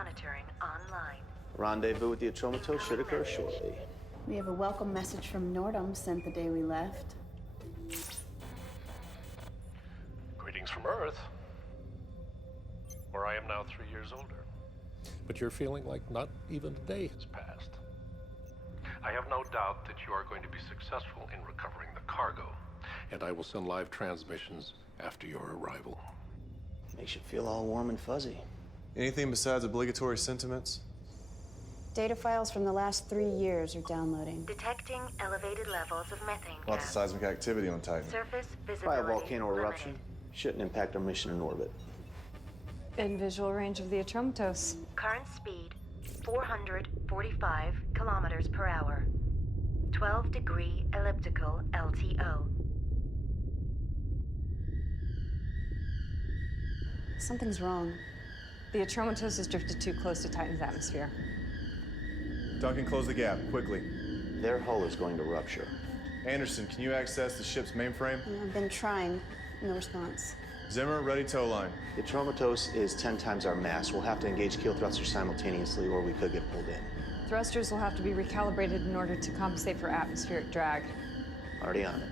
monitoring online. Rendezvous with the Atromatos should occur shortly. We have a welcome message from Nordum sent the day we left. Greetings from Earth, where I am now 3 years older. But you're feeling like not even a day has passed. I have no doubt that you are going to be successful in recovering the cargo, and I will send live transmissions after your arrival. Makes you feel all warm and fuzzy. Anything besides obligatory sentiments? Data files from the last 3 years are downloading. Detecting elevated levels of methane Lots of gas. seismic activity on Titan. Surface By visibility a volcano limited. eruption. Shouldn't impact our mission in orbit. In visual range of the Atromatos. Current speed 445 kilometers per hour. 12-degree elliptical LTO. Something's wrong. The Atromatos has drifted too close to Titan's atmosphere. Duncan, close the gap, quickly. Their hull is going to rupture. Anderson, can you access the ship's mainframe? I've been trying. No response. Zimmer, ready tow line. The Atromatos is 10 times our mass. We'll have to engage keel thrusters simultaneously, or we could get pulled in. Thrusters will have to be recalibrated in order to compensate for atmospheric drag. Already on it.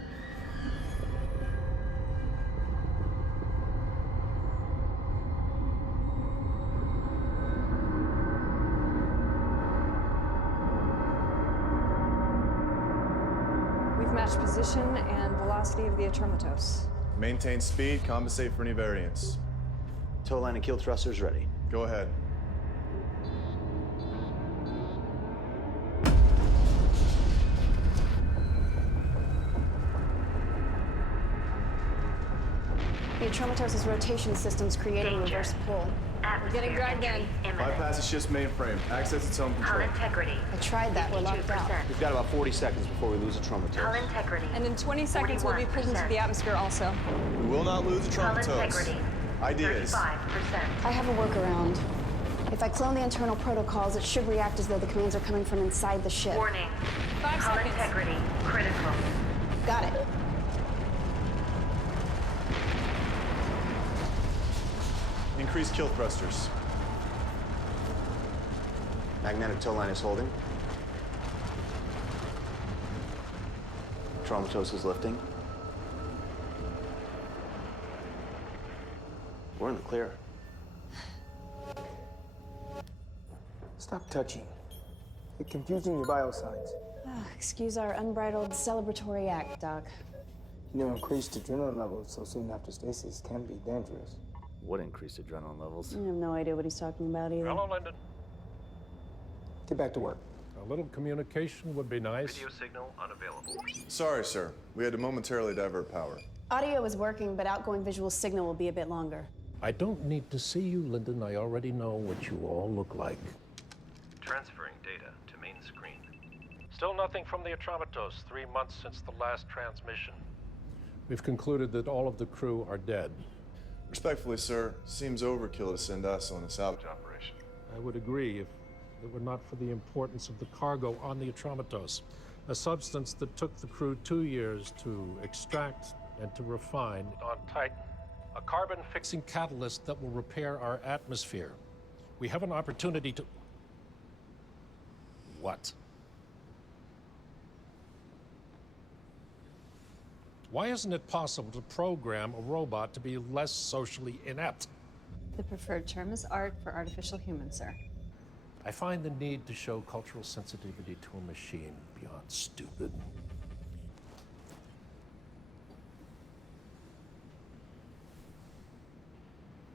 We've matched position and velocity of the Atromatos. Maintain speed, compensate for any variance. Tow line and keel thrusters ready. Go ahead. The Atromatos' rotation system's creating Danger. reverse pull. Atmosphere getting dragged entry in. imminent. Bypass the ship's mainframe. Access its own Hull control. integrity. I tried that. We're locked out. 52%. We've got about 40 seconds before we lose a Hull Atromatos. integrity. And in 20 seconds, we'll be pulled into 41%. the atmosphere also. We will not lose the Hull Atromatos. integrity. Ideas. 35%. I have a workaround. If I clone the internal protocols, it should react as though the commands are coming from inside the ship. Warning. 5 Hull seconds. integrity critical. Got it. Increase kill thrusters. Magnetic tow line is holding. Atromatos is lifting. We're in the clear. Stop touching. You're confusing your biosigns. Excuse our unbridled celebratory act, Doc. You know, increased adrenaline levels so soon after stasis can be dangerous. What increased adrenaline levels? I have no idea what he's talking about either. Hello, Lyndon. Get back to work. A little communication would be nice. Video signal unavailable. Sorry, sir. We had to momentarily divert power. Audio is working, but outgoing visual signal will be a bit longer. I don't need to see you, Lyndon. I already know what you all look like. Transferring data to main screen. Still nothing from the Atromatos, 3 months since the last transmission. We've concluded that all of the crew are dead. Respectfully, sir, seems overkill to send us on a salvage operation. I would agree if it were not for the importance of the cargo on the Atromatos, a substance that took the crew 2 years to extract and to refine on Titan, a carbon-fixing catalyst that will repair our atmosphere. We have an opportunity to... What? Why isn't it possible to program a robot to be less socially inept? The preferred term is art for artificial humans, sir. I find the need to show cultural sensitivity to a machine beyond stupid.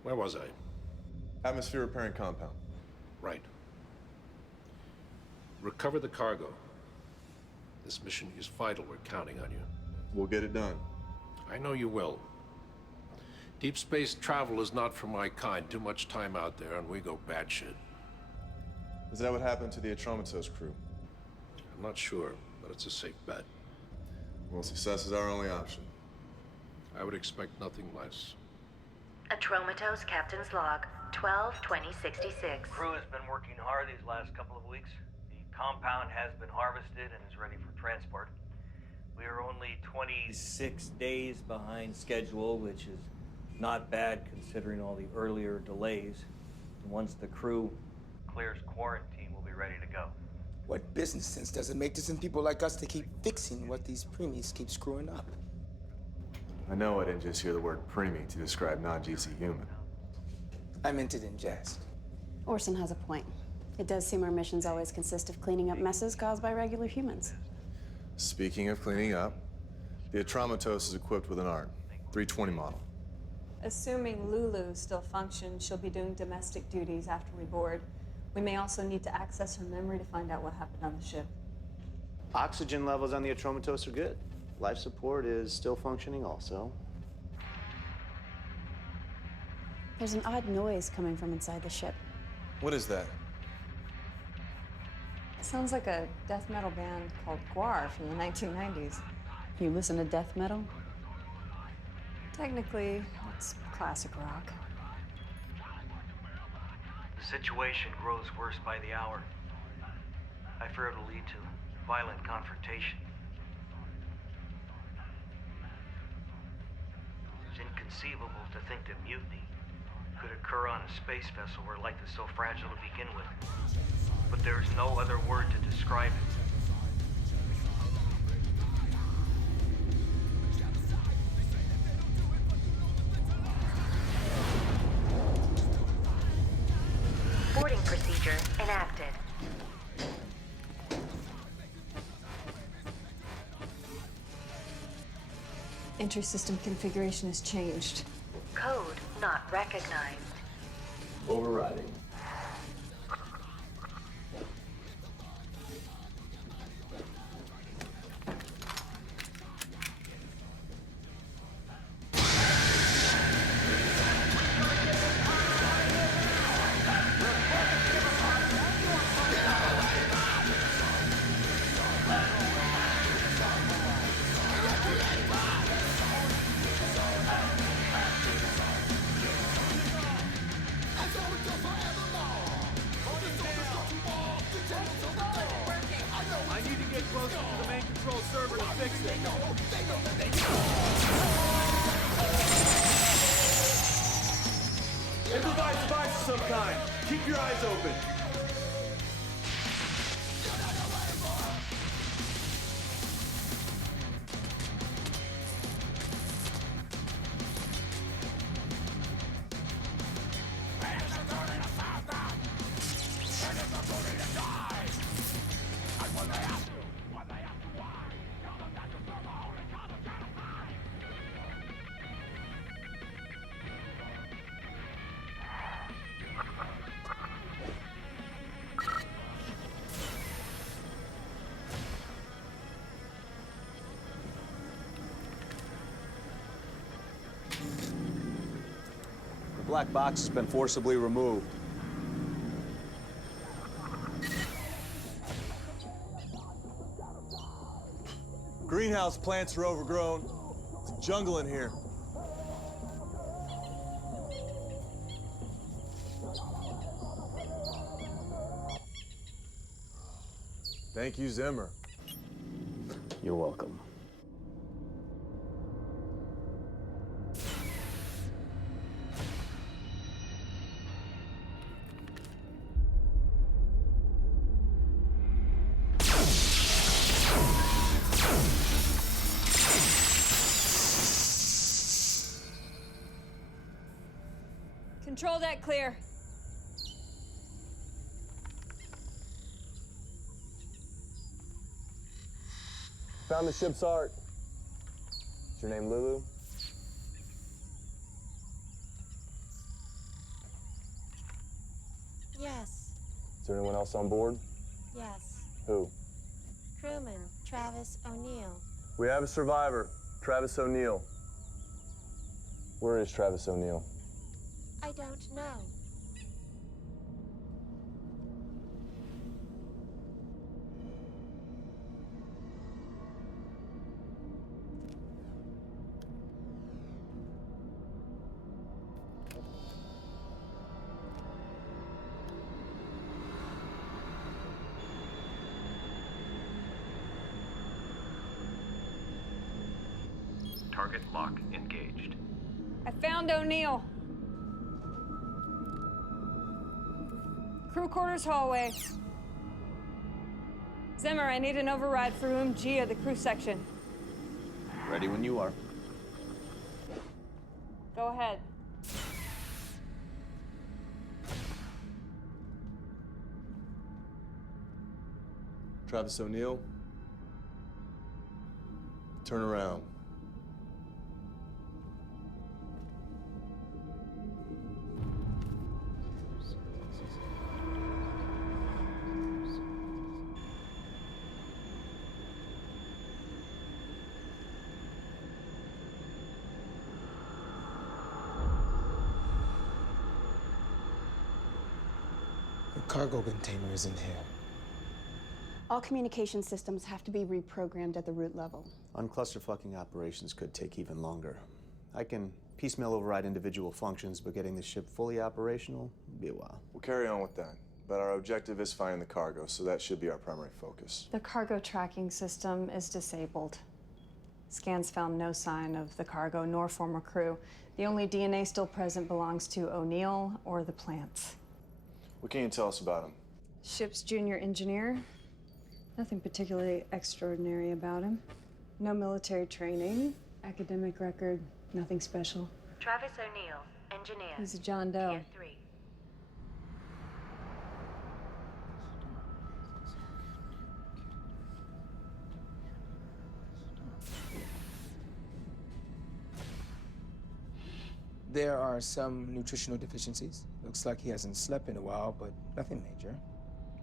Where was I? Atmosphere repairing compound. Right. Recover the cargo. This mission is vital. We're counting on you. We'll get it done. I know you will. Deep space travel is not for my kind. Too much time out there and we go batshit. Is that what happened to the Atromatos crew? I'm not sure, but it's a safe bet. Well, success is our only option. I would expect nothing less. Atromatos Captain's Log 12-2066. Crew has been working hard these last couple of weeks. The compound has been harvested and is ready for transport. We are only 26 days behind schedule, which is not bad considering all the earlier delays. And once the crew clears quarantine, we'll be ready to go. What business sense does it make to send people like us to keep fixing what these preemies keep screwing up? I know I didn't just hear the word preemie to describe non-GC human. I meant it in jest. Orson has a point. It does seem our missions always consist of cleaning up messes caused by regular humans. Speaking of cleaning up, the Atromatos is equipped with an ARC, 320 model. Assuming Lulu still functions, she'll be doing domestic duties after we board. We may also need to access her memory to find out what happened on the ship. Oxygen levels on the Atromatos are good. Life support is still functioning also. There's an odd noise coming from inside the ship. What is that? Sounds like a death metal band called Guar from the 1990s. You listen to death metal? Technically, it's classic rock. The situation grows worse by the hour. I fear it'll lead to violent confrontation. It's inconceivable to think that mutiny could occur on a space vessel where life is so fragile to begin with. But there's no other word to describe it. Boarding procedure enacted. Entry system configuration has changed. Code not recognized. Overriding. Improvise device of some kind. Keep your eyes open. The black box has been forcibly removed. Greenhouse plants are overgrown. It's a jungle in here. Thank you, Zimmer. You're welcome. Control deck clear. Found the ship's art. Is your name Lulu? Yes, Is there anyone else on board? yes. Who? Crewman Travis O'Neill. We have a survivor, Travis O'Neill. Where is Travis O'Neill? I don't know. Target lock engaged. I found O'Neill. Crew quarters hallway. Zimmer, I need an override for room G of the crew section. Ready when you are. Go ahead. Travis O'Neill, turn around. The cargo container is in here. All communication systems have to be reprogrammed at the root level. Unclusterfucking operations could take even longer. I can piecemeal override individual functions, but getting the ship fully operational will be a while. We'll carry on with that. But our objective is finding the cargo, so that should be our primary focus. The cargo tracking system is disabled. Scans found no sign of the cargo nor former crew. The only DNA still present belongs to O'Neill or the plants. What can you tell us about him? Ship's junior engineer. Nothing particularly extraordinary about him. No military training, academic record, nothing special. Travis O'Neill, engineer. He's a John Doe. Tier 3. There are some nutritional deficiencies. Looks like he hasn't slept in a while, but nothing major.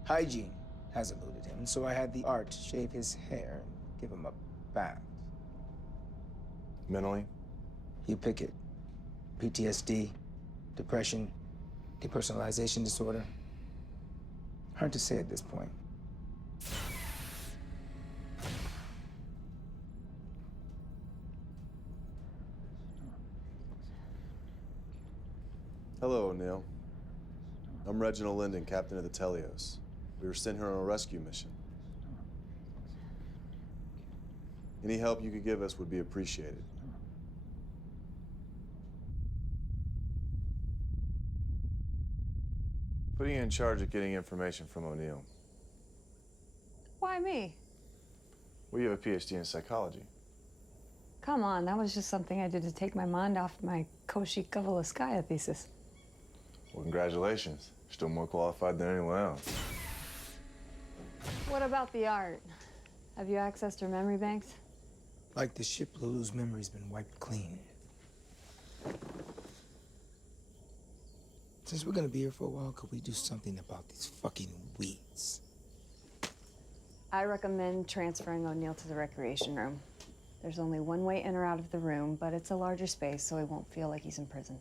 Hygiene has eluded him, so I had the art shave his hair and give him a bath. Mentally? You pick it. PTSD, depression, depersonalization disorder. Hard to say at this point. Hello, O'Neill. I'm Reginald Linden, captain of the Teleios. We were sent here on a rescue mission. Any help you could give us would be appreciated. Putting you in charge of getting information from O'Neill. Why me? Well, you have a PhD in psychology. Come on, that was just something I did to take my mind off my Koshi Kavalaskaya thesis. Well, congratulations. You're still more qualified than anyone else. What about the art? Have you accessed her memory banks? Like the ship, Lulu's memory's been wiped clean. Since we're gonna be here for a while, could we do something about these fucking weeds? I recommend transferring O'Neill to the recreation room. There's only one way in or out of the room, but it's a larger space, so he won't feel like he's in prison.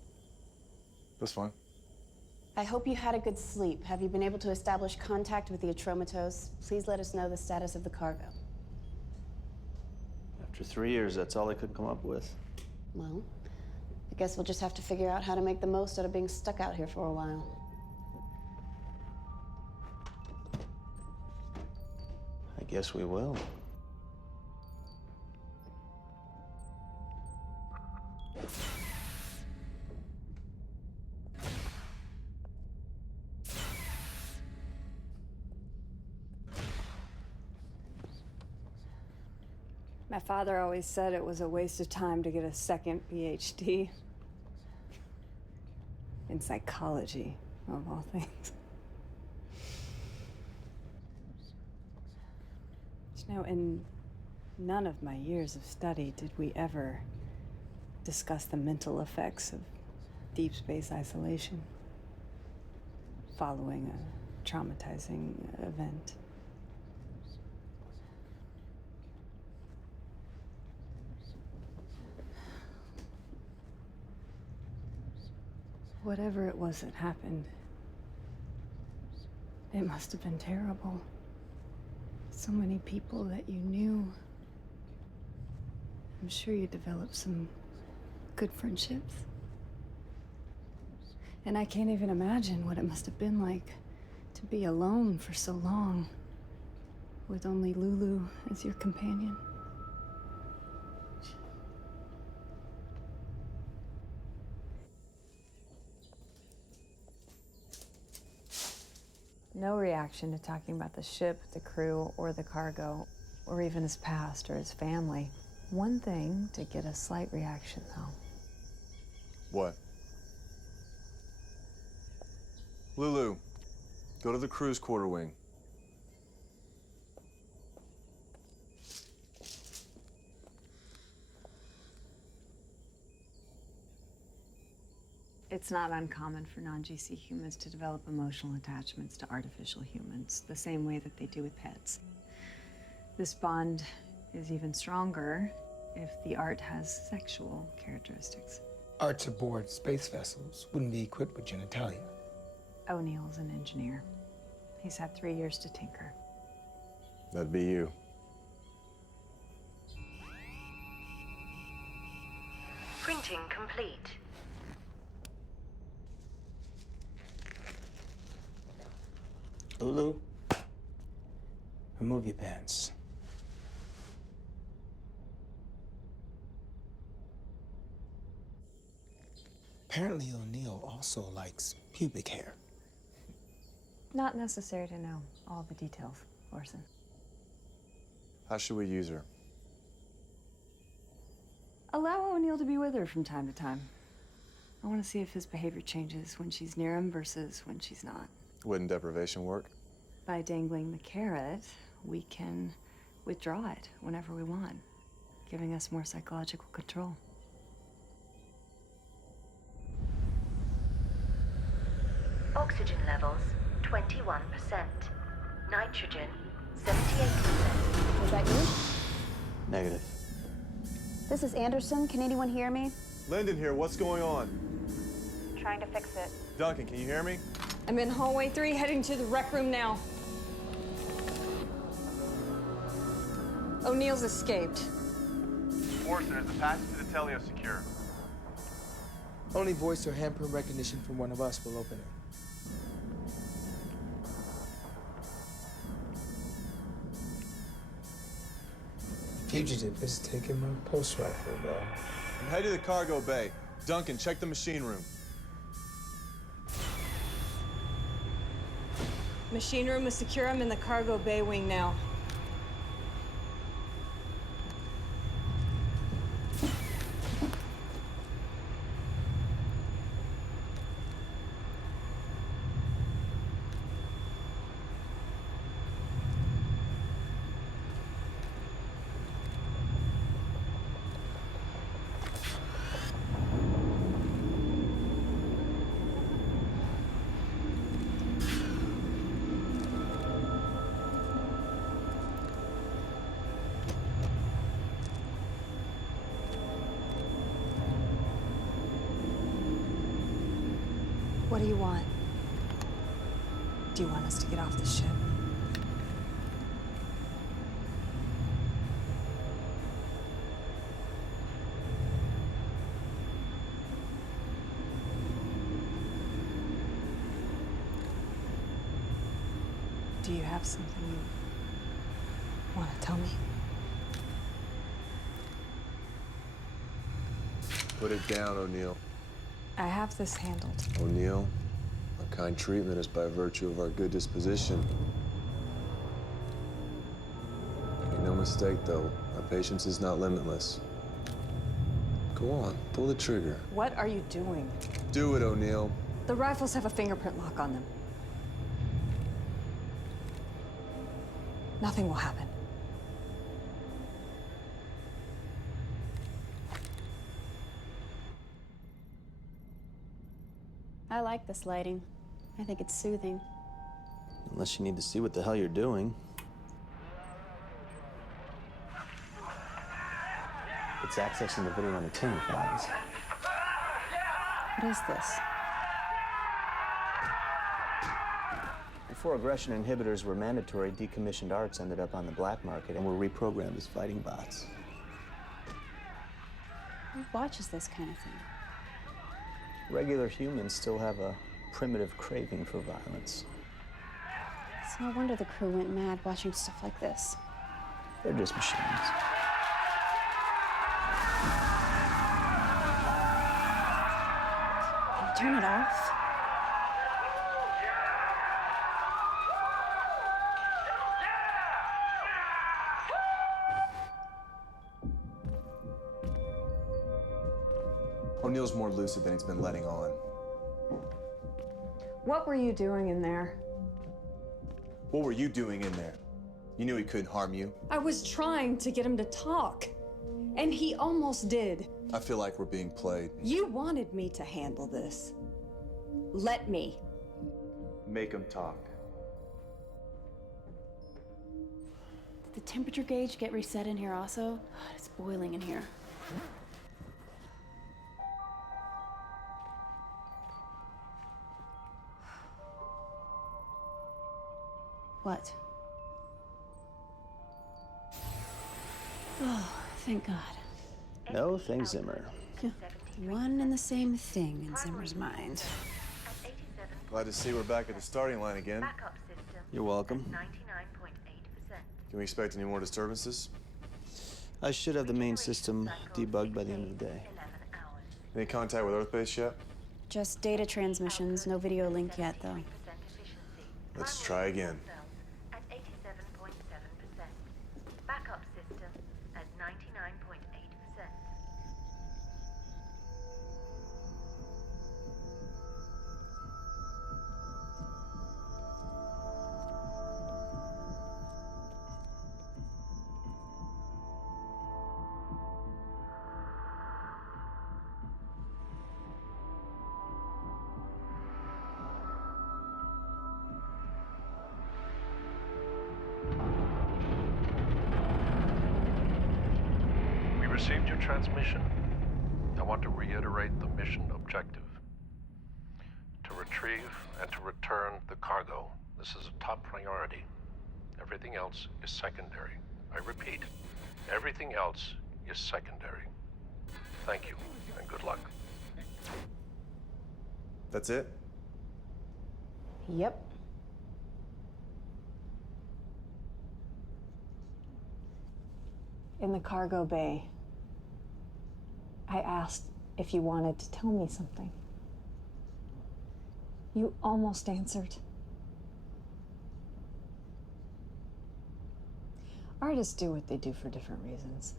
That's fine. I hope you had a good sleep. Have you been able to establish contact with the Atromatos? Please let us know the status of the cargo. After 3 years, that's all I could come up with. Well, I guess we'll just have to figure out how to make the most out of being stuck out here for a while. I guess we will. My father always said it was a waste of time to get a second PhD. In psychology, of all things. You know, in none of my years of study did we ever discuss the mental effects of deep space isolation following a traumatizing event. Whatever it was that happened, it must have been terrible. So many people that you knew. I'm sure you developed some good friendships. And I can't even imagine what it must have been like to be alone for so long, with only Lulu as your companion. No reaction to talking about the ship, the crew, or the cargo, or even his past or his family. One thing to get a slight reaction, though. What? Lulu, go to the crew's quarter wing. It's not uncommon for non-GC humans to develop emotional attachments to artificial humans, the same way that they do with pets. This bond is even stronger if the art has sexual characteristics. Arts aboard space vessels wouldn't be equipped with genitalia. O'Neill's an engineer. He's had 3 years to tinker. That'd be you. Printing complete. Lulu, remove your pants. Apparently O'Neill also likes pubic hair. Not necessary to know all the details, Orson. How should we use her? Allow O'Neill to be with her from time to time. I want to see if his behavior changes when she's near him versus when she's not. Wouldn't deprivation work? By dangling the carrot, we can withdraw it whenever we want, giving us more psychological control. Oxygen levels, 21%. Nitrogen, 78%. Was that you? Negative. This is Anderson. Can anyone hear me? Lyndon here, what's going on? Trying to fix it. Duncan, can you hear me? I'm in hallway 3, heading to the rec room now. O'Neill's escaped. Orson, is the passage to the Teleios secure? Only voice or handprint recognition from one of us will open it. Fugitive has taken my pulse rifle, though. I'm headed to the cargo bay. Duncan, check the machine room. Machine room is secure. I'm in the cargo bay wing now. What do you want? Do you want us to get off the ship? Do you have something you want to tell me? Put it down, O'Neill. I have this handled. O'Neill, our kind treatment is by virtue of our good disposition. Make no mistake, though, our patience is not limitless. Go on, pull the trigger. What are you doing? Do it, O'Neill. The rifles have a fingerprint lock on them. Nothing will happen. I like this lighting. I think it's soothing. Unless you need to see what the hell you're doing. It's accessing the video entertainment files. What is this? Before aggression inhibitors were mandatory, decommissioned arts ended up on the black market and were reprogrammed as fighting bots. Who watches this kind of thing? Regular humans still have a primitive craving for violence. It's no wonder the crew went mad watching stuff like this. They're just machines. Can you turn it off? O'Neill's more lucid than he's been letting on. What were you doing in there? What were you doing in there? You knew he couldn't harm you. I was trying to get him to talk, and he almost did. I feel like we're being played. You wanted me to handle this. Let me. Make him talk. Did the temperature gauge get reset in here also? God, it's boiling in here. What? Oh, thank God. No, thanks, Zimmer. One and the same thing in Zimmer's mind. Glad to see we're back at the starting line again. You're welcome. Can we expect any more disturbances? I should have the main system debugged by the end of the day. Any contact with Earth Base yet? Just data transmissions, no video link yet, though. Let's try again. At 87.7%. Backup system at 99.8%. We received your transmission. I want to reiterate the mission objective. To retrieve and to return the cargo. This is a top priority. Everything else is secondary. I repeat, everything else is secondary. Thank you, and good luck. That's it? Yep. In the cargo bay, I asked if you wanted to tell me something. You almost answered. Artists do what they do for different reasons.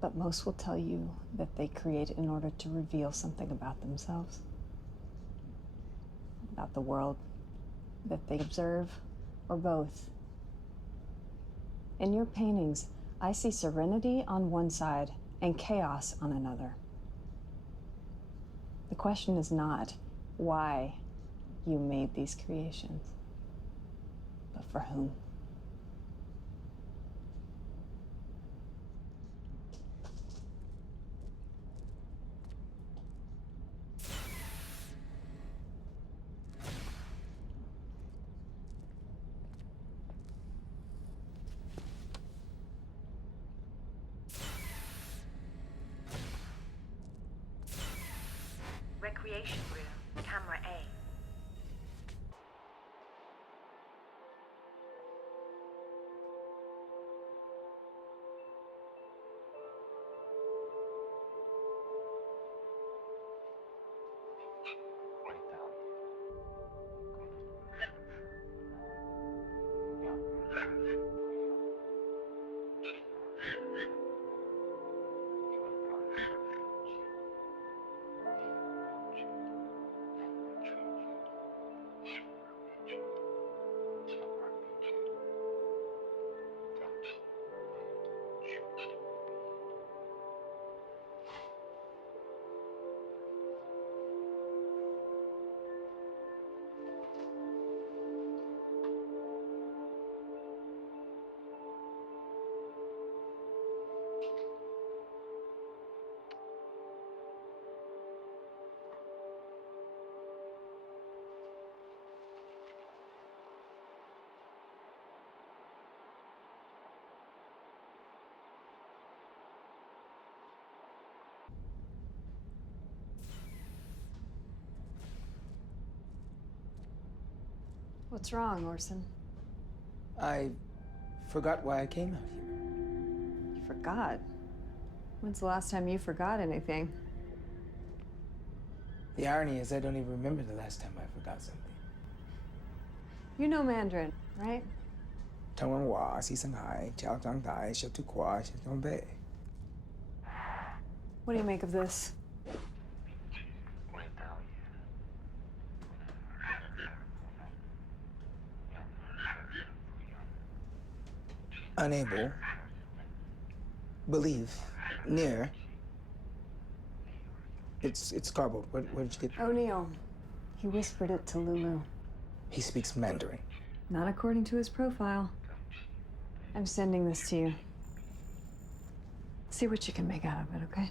But most will tell you that they create in order to reveal something about themselves, about the world that they observe, or both. In your paintings, I see serenity on one side and chaos on another. The question is not why you made these creations, but for whom. Recreation room, camera A. What's wrong, Orson? I forgot why I came out here. You forgot? When's the last time you forgot anything? The irony is I don't even remember the last time I forgot something. You know Mandarin, right? 听闻话，西生海，脚长大，小兔瓜，小东北。What do you make of this? Unable. Believe. Near. It's garbled. Where did you get? O'Neill. He whispered it to Lulu. He speaks Mandarin. Not according to his profile. I'm sending this to you. See what you can make out of it, okay?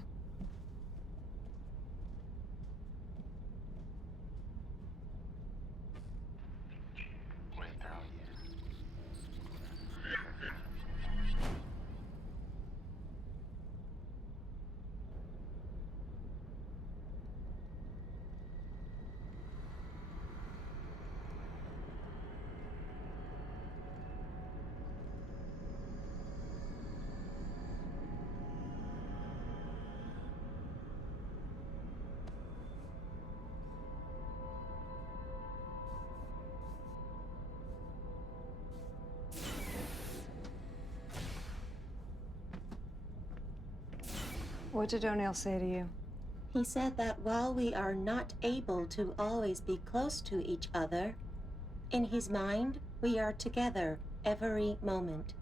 What did O'Neill say to you? He said that while we are not able to always be close to each other, in his mind, we are together every moment.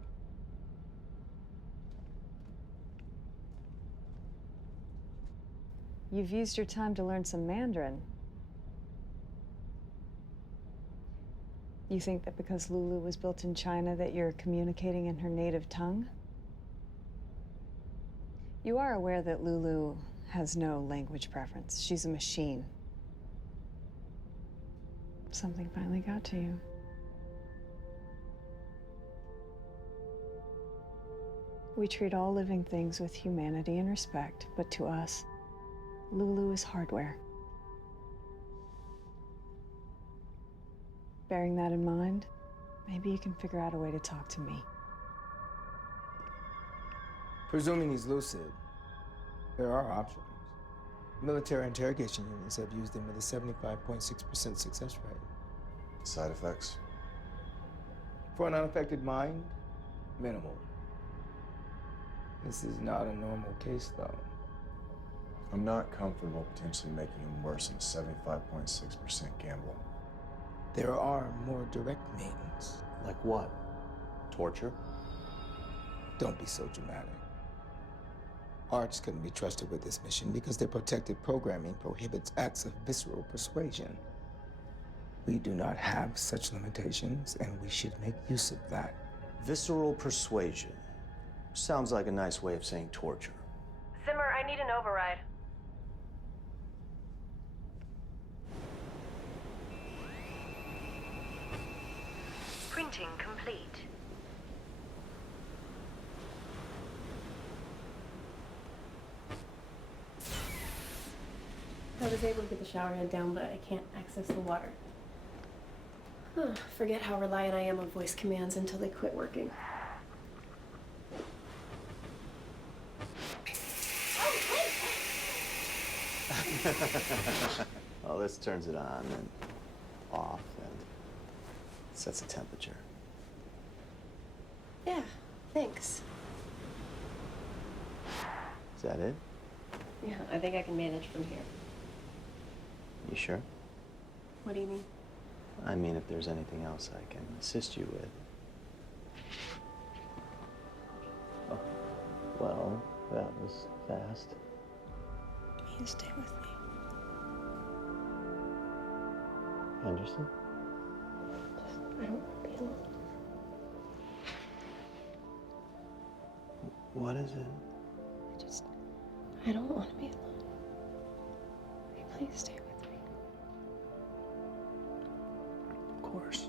You've used your time to learn some Mandarin. You think that because Lulu was built in China that you're communicating in her native tongue? You are aware that Lulu has no language preference. She's a machine. Something finally got to you. We treat all living things with humanity and respect, but to us, Lulu is hardware. Bearing that in mind, maybe you can figure out a way to talk to me. Presuming he's lucid, there are options. Military interrogation units have used him with a 75.6% success rate. Side effects? For an unaffected mind, minimal. This is not a normal case, though. I'm not comfortable potentially making him worse than a 75.6% gamble. There are more direct means. Like what? Torture? Don't be so dramatic. Arts couldn't be trusted with this mission because their protected programming prohibits acts of visceral persuasion. We do not have such limitations, and we should make use of that. Visceral persuasion. Sounds like a nice way of saying torture. Zimmer, I need an override. Printing complete. I was able to get the shower head down, but I can't access the water. Forget how reliant I am on voice commands until they quit working. Well, this turns it on and off and sets the temperature. Yeah, thanks. Is that it? Yeah, I think I can manage from here. You sure? What do you mean? I mean, if there's anything else I can assist you with. Oh, well, that was fast. You stay with me. Henderson? I don't want to be alone. What is it? I don't want to be alone. Will you please stay with me? Of course.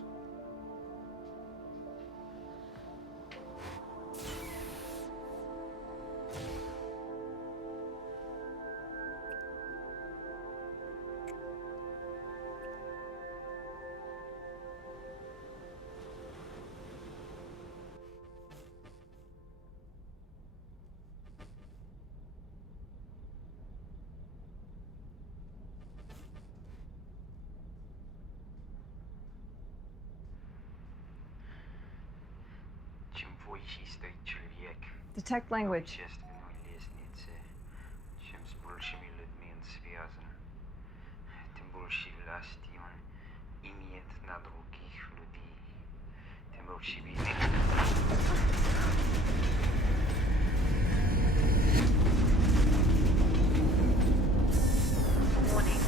Detect language. растион имеет на других людей. Ты молчаливый. Warning.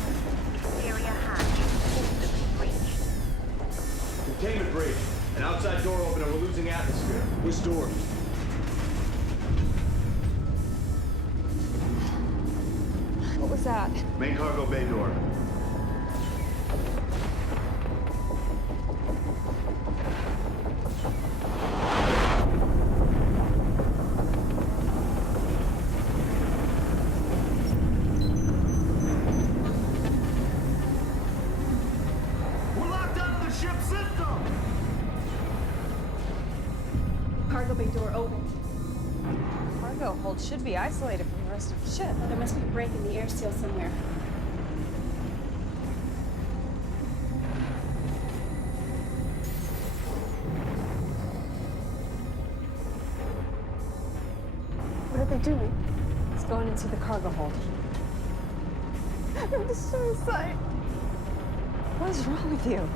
Exterior hatch. Forcibly breached. Containment breach. An outside door open and we're losing atmosphere. Which door? What was that? Main cargo bay door. We're locked out of the ship system! Cargo bay door open. Cargo hold should be isolated from the rest of the ship. There must be a break in the air seal somewhere. What are they doing? It's going into the cargo hold. I'm suicide. What is wrong with you?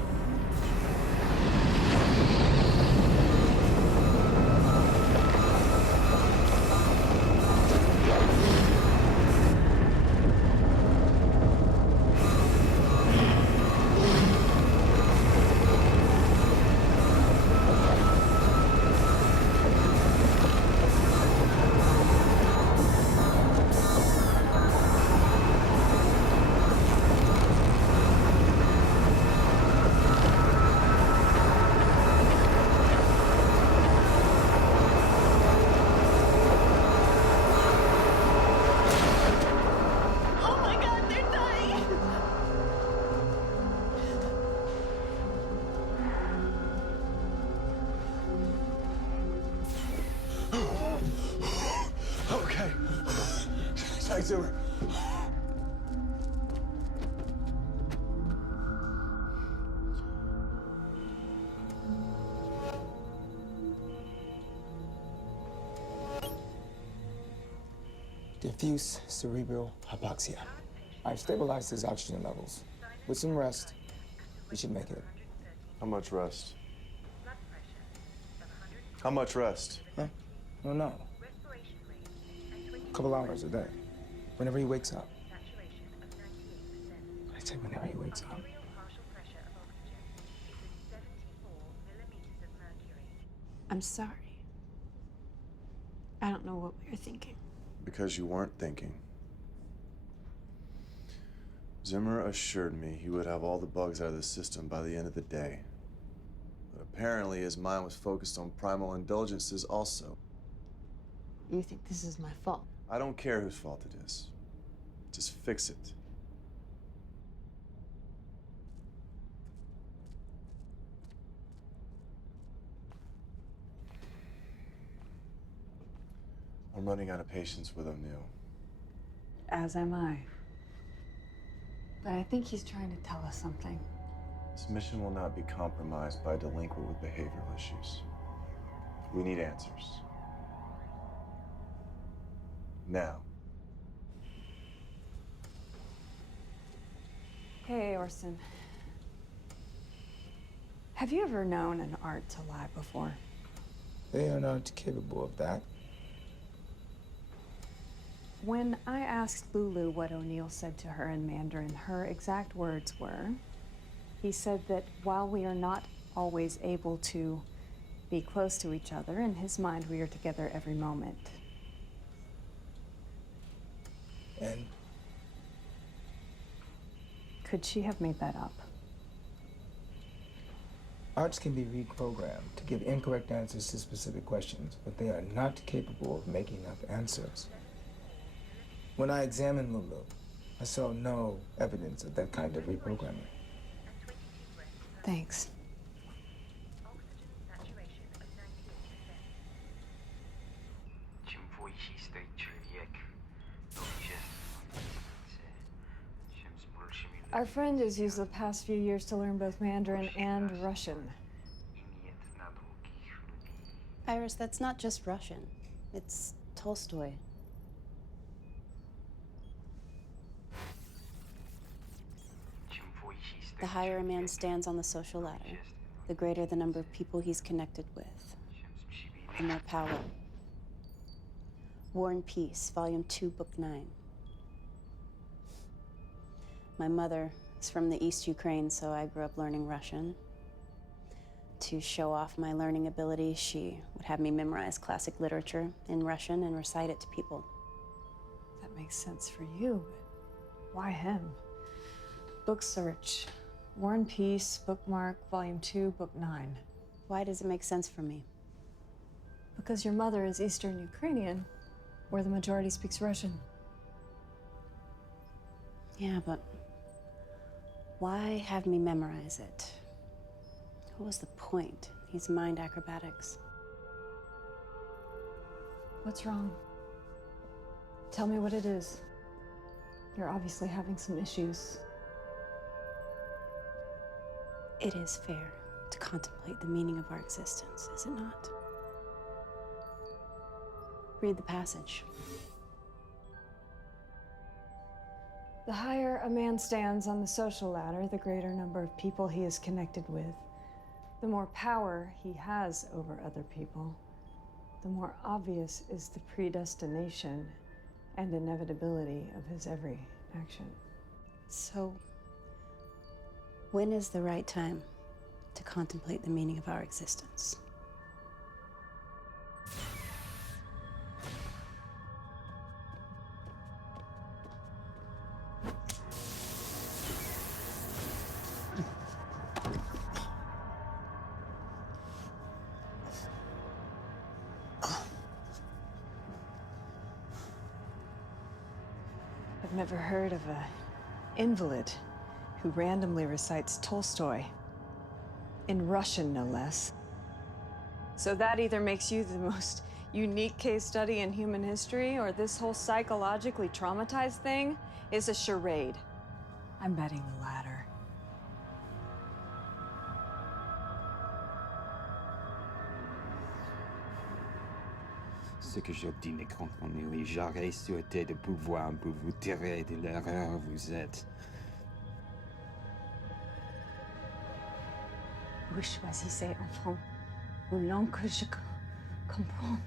Oh my god, they're dying! Okay. Thanks, Zimmer. Diffuse cerebral hypoxia. I've stabilized his oxygen levels. With some rest, we should make it. How much rest? How much rest? Huh? No, no. A couple hours a day. Whenever he wakes up. I say whenever he wakes up. I'm sorry. I don't know what we were thinking. Because you weren't thinking. Zimmer assured me he would have all the bugs out of the system by the end of the day. But apparently his mind was focused on primal indulgences also. You think this is my fault? I don't care whose fault it is. Just fix it. I'm running out of patience with O'Neill. As am I. But I think he's trying to tell us something. This mission will not be compromised by a delinquent with behavioral issues. We need answers. Now. Hey, Orson. Have you ever known an art to lie before? They are not capable of that. When I asked Lulu what O'Neill said to her in Mandarin, her exact words were, he said that while we are not always able to be close to each other, in his mind we are together every moment. And could she have made that up? arts can be reprogrammed to give incorrect answers to specific questions, but they are not capable of making up answers. When I examined Lulu, I saw no evidence of that kind of reprogramming. Thanks. Our friend has used the past few years to learn both Mandarin and Russian. Iris, that's not just Russian. It's Tolstoy. The higher a man stands on the social ladder, the greater the number of people he's connected with, the more power. War and Peace, Volume 2, Book 9. My mother is from the East Ukraine, so I grew up learning Russian. To show off my learning ability, she would have me memorize classic literature in Russian and recite it to people. That makes sense for you, but why him? Book search. War and Peace, bookmark, Volume 2, Book 9. Why does it make sense for me? Because your mother is Eastern Ukrainian, where the majority speaks Russian. Yeah, but why have me memorize it? What was the point? These mind acrobatics. What's wrong? Tell me what it is. You're obviously having some issues. It is fair to contemplate the meaning of our existence, is it not? Read the passage. The higher a man stands on the social ladder, the greater number of people he is connected with. The more power he has over other people, the more obvious is the predestination and inevitability of his every action. So, when is the right time to contemplate the meaning of our existence? I've never heard of an invalid who randomly recites Tolstoy. In Russian, no less. So that either makes you the most unique case study in human history, or this whole psychologically traumatized thing is a charade. I'm betting the latter. Ce que j'obdis mes contenus, j'aurais souhaité de pouvoir vous tirer de l'erreur où vous êtes. Vous choisissez, enfant, une langue que je comprends.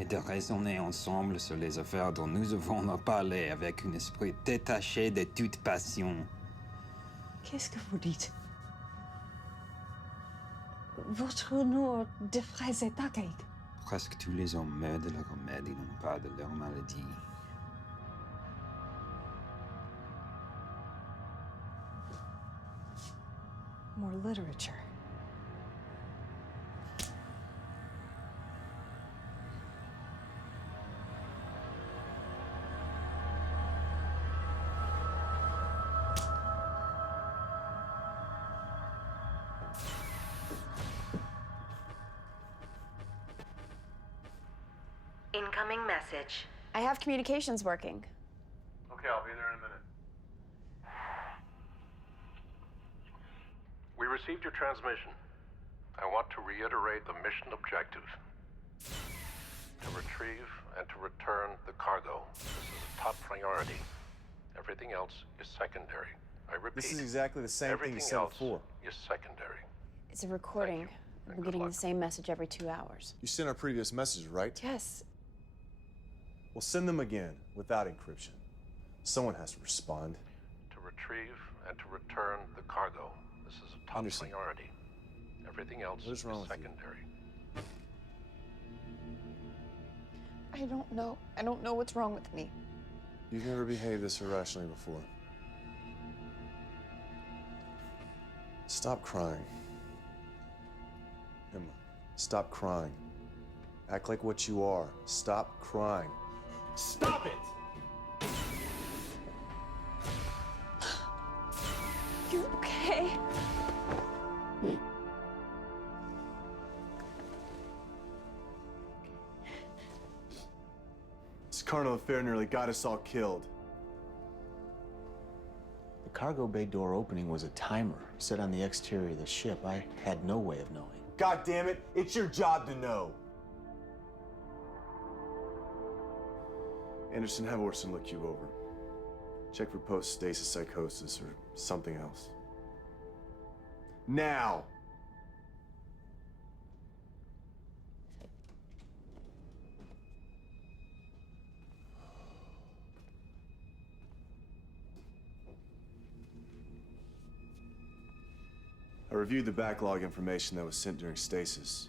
Et de raisonner ensemble sur les affaires dont nous avons à parler avec un esprit détaché de toute passion. Qu'est-ce que vous dites? Votre nom de phrase est archaïque. Presque tous les hommes meurent de leur remède et non pas de leur maladie. More literature. Incoming message. I have communications working. Okay, I'll be there in a minute. We received your transmission. I want to reiterate the mission objective. To retrieve and to return the cargo. This is a top priority. Everything else is secondary. I repeat. This is exactly the same thing you said before. Everything else is secondary. It's a recording. I'm getting the same message every 2 hours. You sent our previous messages, right? Yes. Well, send them again without encryption. Someone has to respond. To retrieve and to return the cargo. This is a top priority. Everything else is secondary. I don't know. I don't know what's wrong with me. You've never behaved this irrationally before. Stop crying. Emma, stop crying. Act like what you are. Stop crying. Stop it! You okay? This carnal affair nearly got us all killed. The cargo bay door opening was a timer set on the exterior of the ship. I had no way of knowing. God damn it, it's your job to know. Anderson, have Orson look you over. Check for post-stasis psychosis or something else. Now! I reviewed the backlog information that was sent during stasis.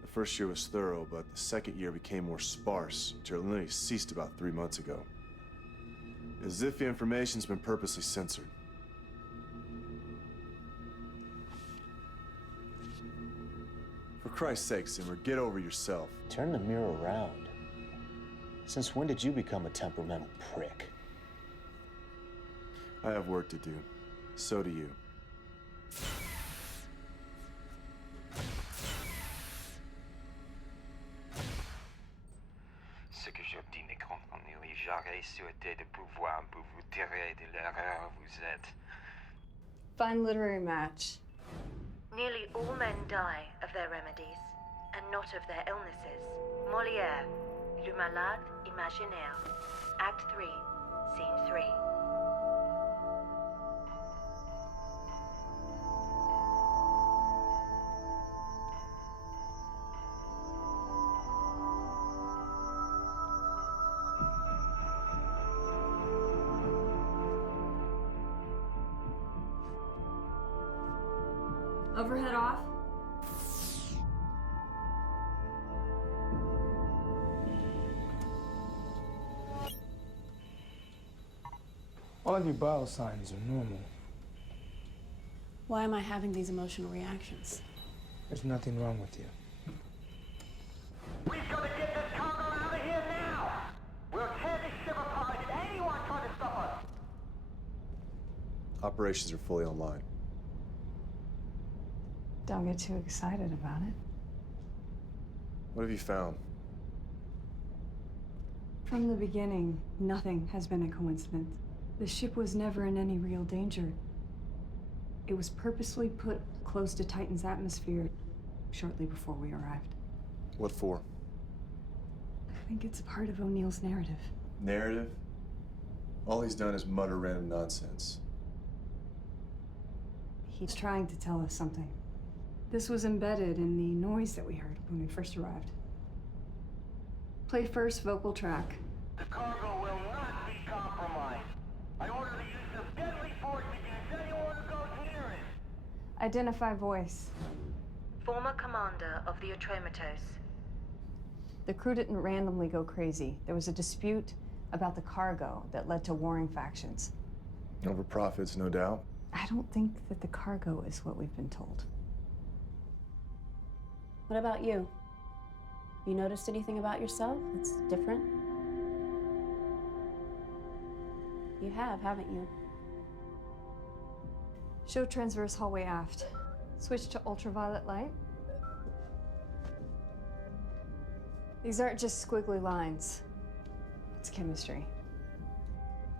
The first year was thorough, but the second year became more sparse until it literally ceased about 3 months ago. As if the information's been purposely censored. For Christ's sake, Zimmer, get over yourself. Turn the mirror around. Since when did you become a temperamental prick? I have work to do. So do you. Ce que j'obtenais comprenez, oui, j'aurais souhaité de pouvoir pour vous tirer de l'erreur où vous êtes. Find literary match. Nearly all men die of their remedies, and not of their illnesses. Molière, Le Malade Imaginaire, Act 3, Scene 3. Overhead off. All of your vital signs are normal. Why am I having these emotional reactions? There's nothing wrong with you. We've got to get this cargo out of here now! We'll tear this ship apart if anyone tries to stop us! Operations are fully online. Don't get too excited about it. What have you found? From the beginning, nothing has been a coincidence. The ship was never in any real danger. It was purposely put close to Titan's atmosphere shortly before we arrived. What for? I think it's a part of O'Neill's narrative. Narrative? All he's done is mutter random nonsense. He's trying to tell us something. This was embedded in the noise that we heard when we first arrived. Play first vocal track. The cargo will not be compromised. I order the use of deadly force against anyone who goes near it. Identify voice. Former commander of the Atrematos. The crew didn't randomly go crazy. There was a dispute about the cargo that led to warring factions. Over profits, no doubt. I don't think that the cargo is what we've been told. What about you? You noticed anything about yourself that's different? You have, haven't you? Show transverse hallway aft. Switch to ultraviolet light. These aren't just squiggly lines. It's chemistry.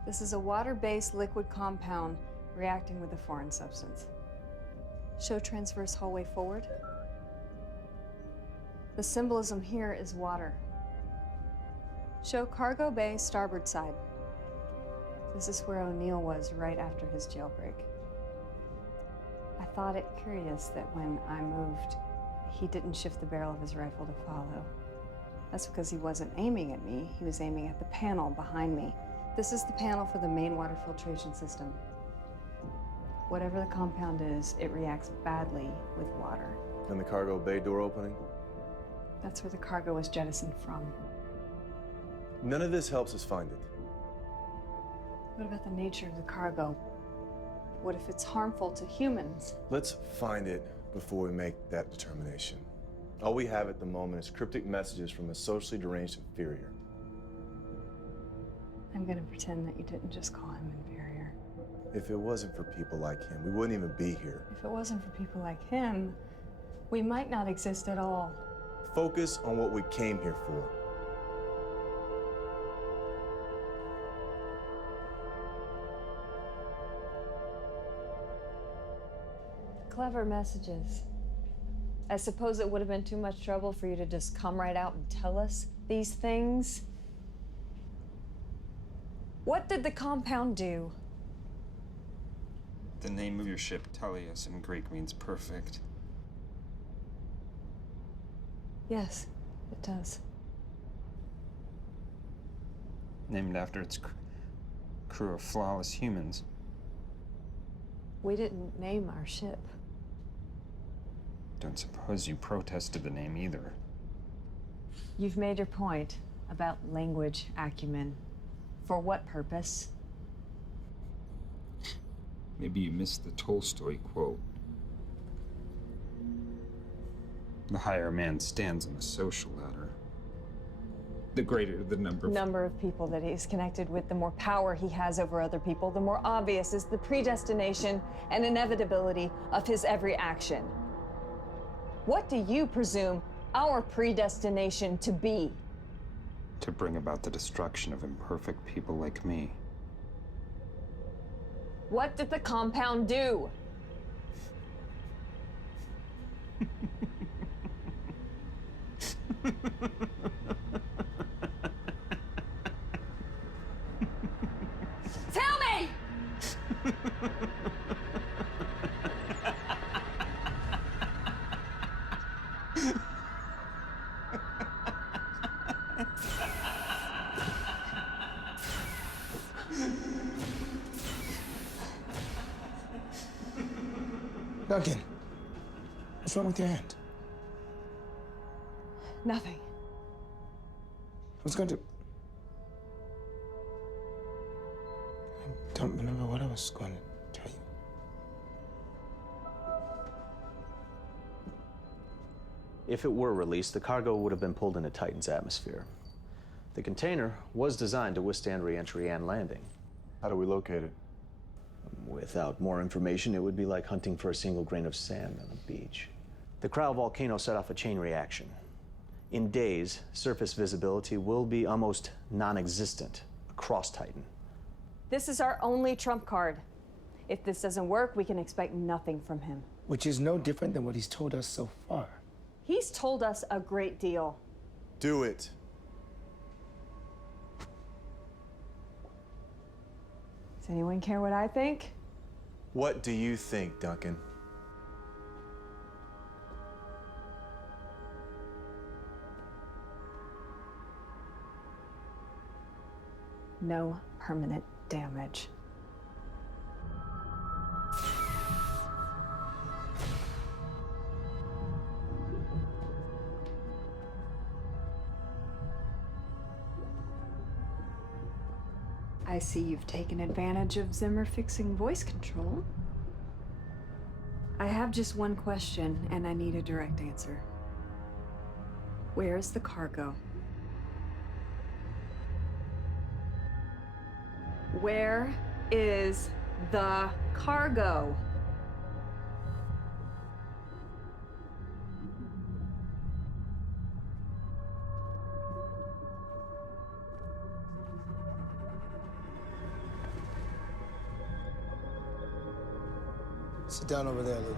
This is a water-based liquid compound reacting with a foreign substance. Show transverse hallway forward. The symbolism here is water. Show cargo bay starboard side. This is where O'Neill was right after his jailbreak. I thought it curious that when I moved, he didn't shift the barrel of his rifle to follow. That's because he wasn't aiming at me, he was aiming at the panel behind me. This is the panel for the main water filtration system. Whatever the compound is, it reacts badly with water. And the cargo bay door opening? That's where the cargo was jettisoned from. None of this helps us find it. What about the nature of the cargo? What if it's harmful to humans? Let's find it before we make that determination. All we have at the moment is cryptic messages from a socially deranged inferior. I'm gonna pretend that you didn't just call him inferior. If it wasn't for people like him, we wouldn't even be here. If it wasn't for people like him, we might not exist at all. Focus on what we came here for. Clever messages. I suppose it would have been too much trouble for you to just come right out and tell us these things. What did the compound do? The name of your ship, Teleios, in Greek means perfect. Yes, it does. Named after its crew of flawless humans. We didn't name our ship. Don't suppose you protested the name either. You've made your point about language acumen. For what purpose? Maybe you missed the Tolstoy quote. The higher a man stands on the social ladder, the greater the number of people that he's connected with, the more power he has over other people, the more obvious is the predestination and inevitability of his every action. What do you presume our predestination to be? To bring about the destruction of imperfect people like me. What did the compound do? Tell me! Duncan, what's wrong with your hand? Nothing. I was going to... I don't remember what I was going to tell you. If it were released, the cargo would have been pulled into Titan's atmosphere. The container was designed to withstand re-entry and landing. How do we locate it? Without more information, it would be like hunting for a single grain of sand on a beach. The cryovolcano set off a chain reaction. In days, surface visibility will be almost non-existent across Titan. This is our only trump card. If this doesn't work, we can expect nothing from him. Which is no different than what he's told us so far. He's told us a great deal. Do it. Does anyone care what I think? What do you think, Duncan? No permanent damage. I see you've taken advantage of Zimmer fixing voice control. I have just one question, and I need a direct answer. Where's the cargo? Where is the cargo? Sit down over there, Lulu.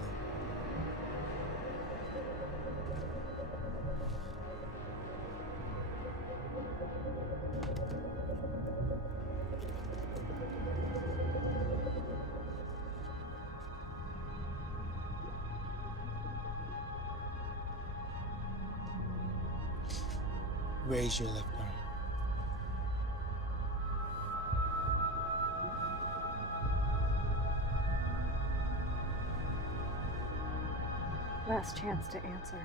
Raise your left arm. Last chance to answer.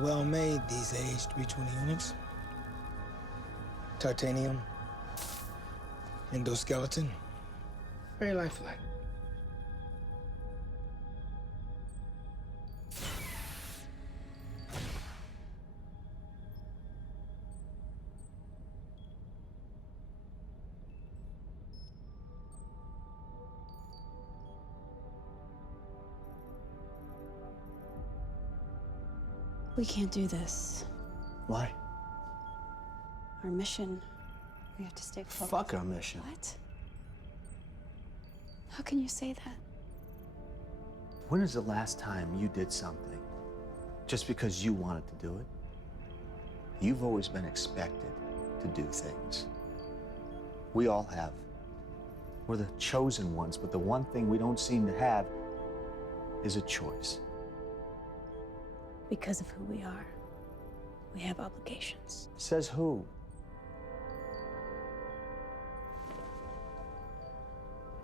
Well made, these AH-320 units. Titanium, endoskeleton, very lifelike. We can't do this. Why? Our mission. We have to stay focused. Fuck our mission. What? How can you say that? When is the last time you did something just because you wanted to do it? You've always been expected to do things. We all have. We're the chosen ones, but the one thing we don't seem to have is a choice. Because of who we are, we have obligations. Says who?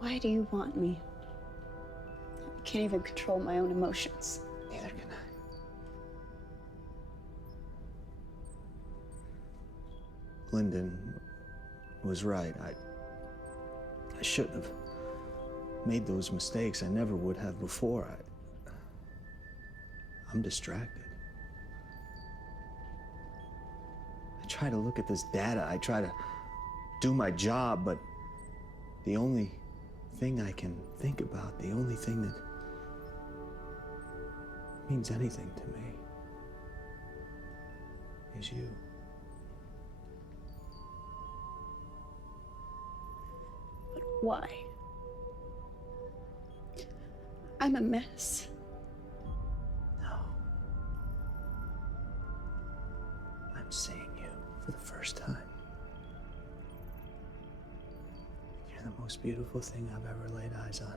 Why do you want me? I can't even control my own emotions. Neither can I. Lyndon was right. I shouldn't have made those mistakes. I never would have before. I'm distracted. I try to look at this data. I try to do my job, but the only thing I can think about, the only thing that means anything to me is you. But why? I'm a mess. I'm seeing you for the first time. You're the most beautiful thing I've ever laid eyes on.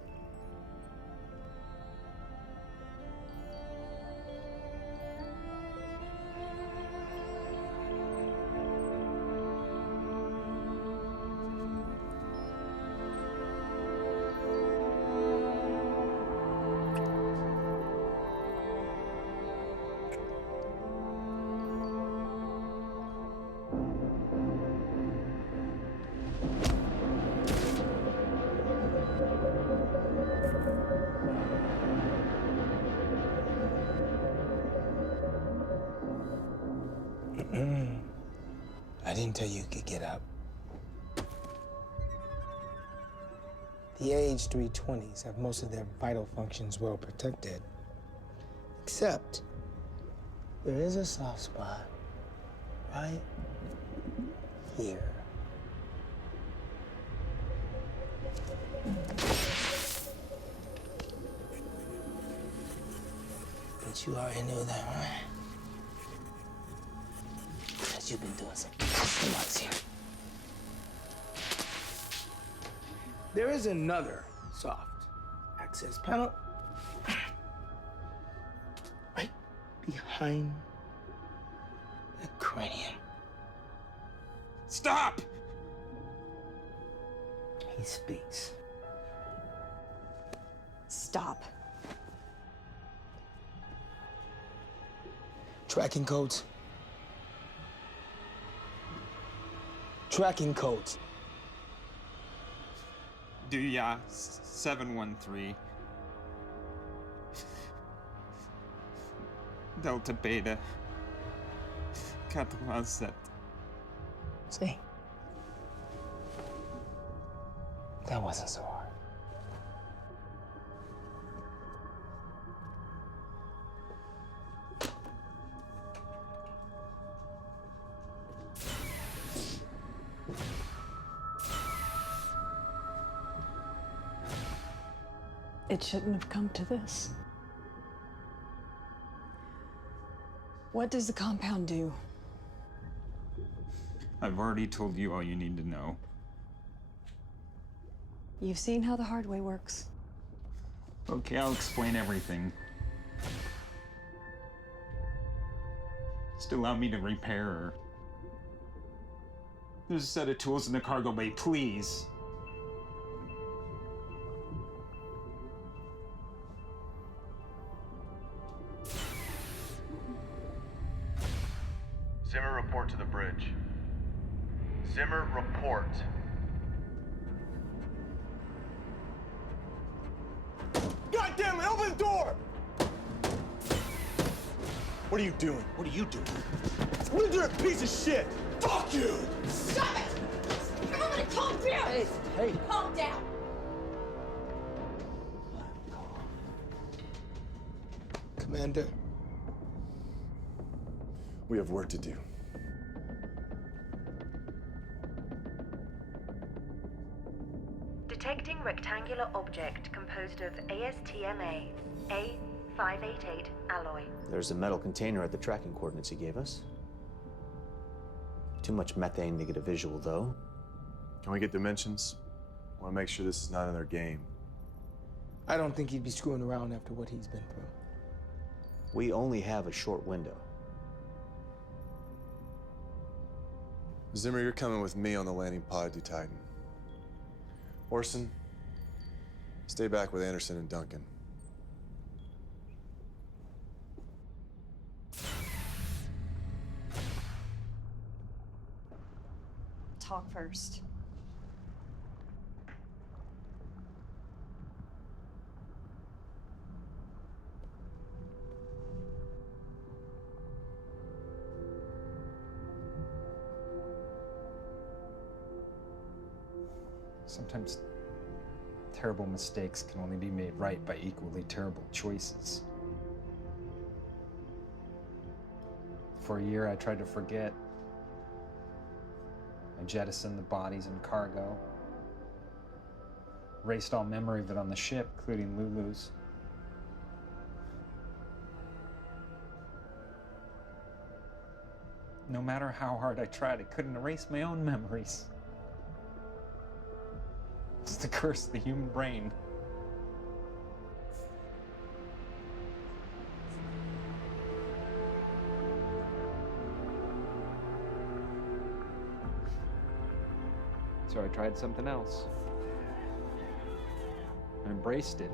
I didn't tell you could get up. The AH-320s have most of their vital functions well protected. Except, there is a soft spot right here. But you already knew that, right? Because you've been doing some months here. There is another soft access panel right behind the cranium. Stop! He speaks. Stop. Tracking codes. Tracking codes. Duya 713. Delta Beta 87. See? That wasn't so hard. It shouldn't have come to this. What does the compound do? I've already told you all you need to know. You've seen how the hard way works. Okay, I'll explain everything. Just allow me to repair her. There's a set of tools in the cargo bay, please. Zimmer, report to the bridge. Zimmer, report. God damn it, open the door! What are you doing? What are you doing? You're a piece of shit! Fuck you! Stop it! Everybody calm down! Hey. Calm down! Commander. We have work to do. Detecting rectangular object composed of ASTMA A588 alloy. There's a metal container at the tracking coordinates he gave us. Too much methane to get a visual, though. Can we get dimensions? I want to make sure this is not in their game. I don't think he'd be screwing around after what he's been through. We only have a short window. Zimmer, you're coming with me on the landing pod to Titan. Orson, stay back with Anderson and Duncan. Talk first. Sometimes terrible mistakes can only be made right by equally terrible choices. For a year, I tried to forget. I jettisoned the bodies and cargo. Erased all memory of it on the ship, including Lulu's. No matter how hard I tried, I couldn't erase my own memories. It's the curse of the human brain. So I tried something else. I embraced it.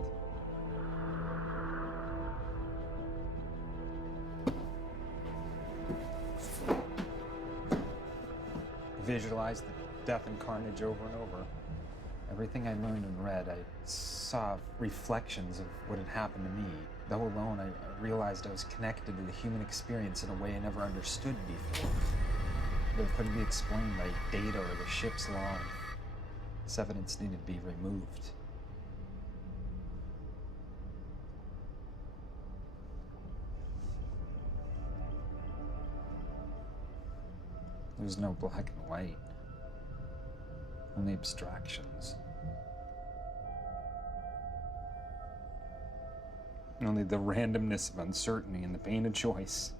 Visualized the death and carnage over and over. Everything I learned and read, I saw reflections of what had happened to me. Though alone, I realized I was connected to the human experience in a way I never understood before. But it couldn't be explained by data or the ship's log. This evidence needed to be removed. There's no black and white. Only abstractions. Only the randomness of uncertainty and the pain of choice.